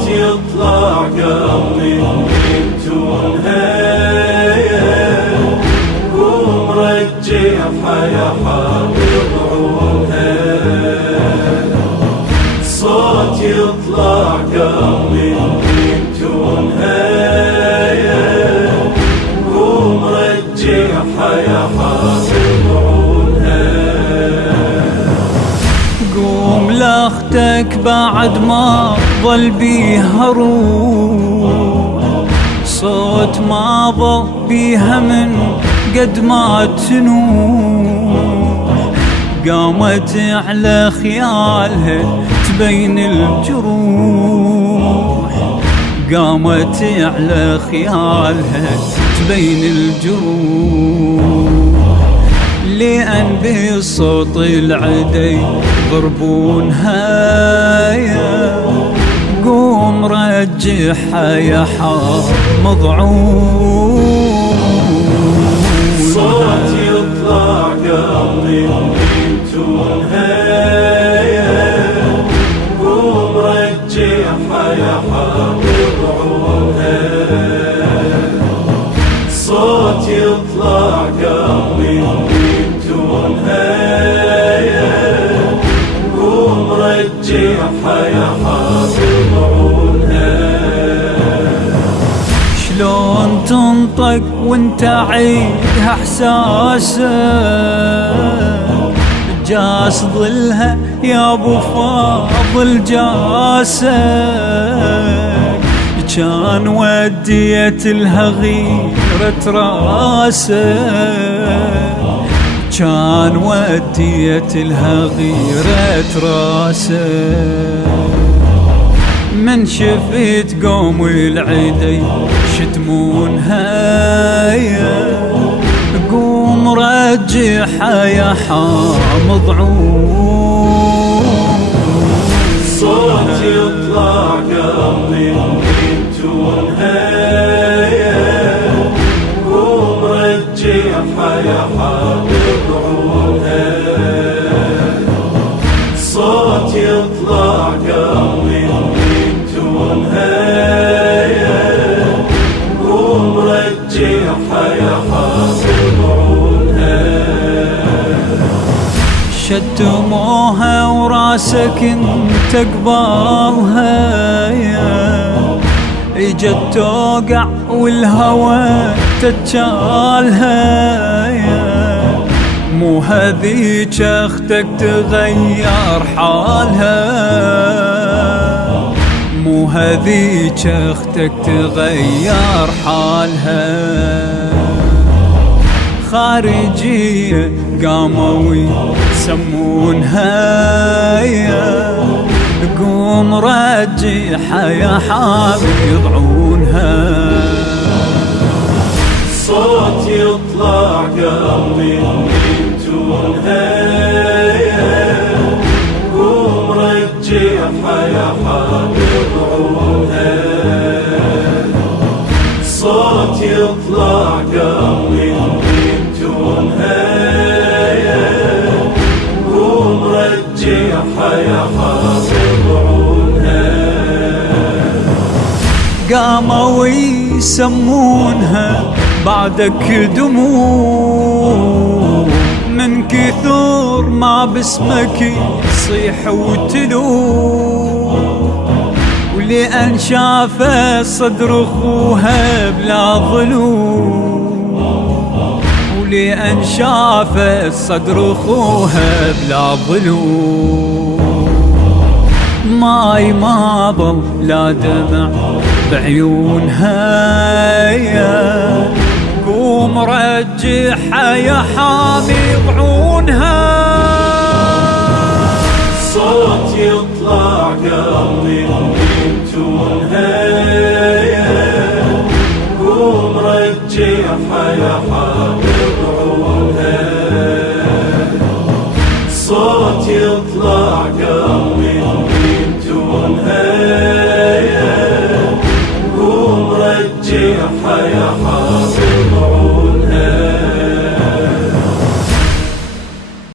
صوت يطلع قلبي تونهاية قوم رجعها يا حبيب عونها صوت يطلع قلبي تونهاية قوم رجعها يا حبيب عونها قوم لاختك بعد ما ظل بيها روح صوت ما ظل بيها من قد ما تنوح قامت على خيالها تبين الجروح قامت على خيالها تبين الجروح لأن بصوت العدي ضربونها يا قوم رجعها يا حامض عونها صوت يطلع قلبي تونهاية قوم رجعها يا حبيب عونها صوت يطلع قلبي تونهاية قوم رجعها يا حبيب عونها شلون تنطق وانت عيدها احساسك جاس ظلها يا ابو فاضل جاسك كان وديت لها غيرة راسك كان وديت لها غيرة راسك من شفت قوم العدي شتمونها يا قوم رجعها يا حامض عونها صوت يطلع قلبي تونهاية قوم رجعها يا حبيب عونها صوت يطلع قلبي تونهاية قوم رجعها يا حبيب عونها شتموها وراسك انت قبالها يا اجت توقع والهوى تتشالها يا مو هذيك اختك تغير حالها مو هذيك اختك تغير حالها خارجية قاموا يسمونها يا قوم رجعها يا حبيب عونها صوت يطلع قلبي تونهاية قوم رجعها يا حبيب عونها صوت يطلع قلبي تونهاية قوم رجعها يا حبيب عونها قاموا يسمونها بعدك دموع من كثر ما باسمك يصيح وتلوم ولأن شافه صدر اخوها بلا ظلوم ولأن شافه صدر اخوها بلا ظلوم ماي ما ظل لا دمع بعيونها يا قوم رجعها يا حامي بعونها صوت يطلع قلبي تونهاية قوم رجعها يا حبيب عونها صوت يطلع قلبي تونهاية قوم رجعها يا حبيب